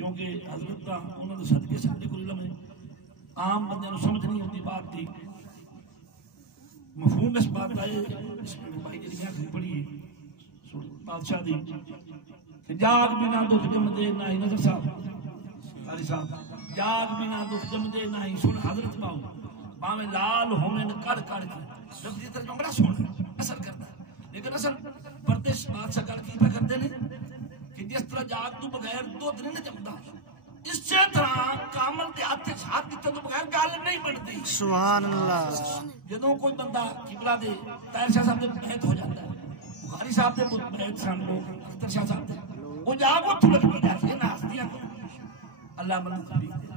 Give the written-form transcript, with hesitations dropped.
क्योंकि हजरत का उन्होंने सदके साढ़े को इलम है आम बंदे समझ नहीं आती बात की मफहूम इस बात का भाई जी आखिरी पढ़ी बादशाह दी जाग बिना दुख जमदे ना ही नजर साहब कारी साहब जाग बिना दुख जमदे ना ही सुन हजरत बाऊ भावे लाल होने न कड़ कड़ के लफ्जी तर्जुमा बड़ा सुन असर करता है लेकिन असल परदेश बादशाह गल की पे करते ने कि जिस तरह जाग तू बगैर दूध नहीं जमदा इसी तरह कामल के हाथ हाथ दिते तो बगैर गल नहीं बनती सुभान अल्लाह जदों कोई बंदा किबला दे ताहिर शाह साहब दे बैत हो जाता है बुखारी साहब दे बैत सन लोग अख्तर शाह साहब दे वो जाग उठ लग जाती है नाचदियां अल्लाह मदद करी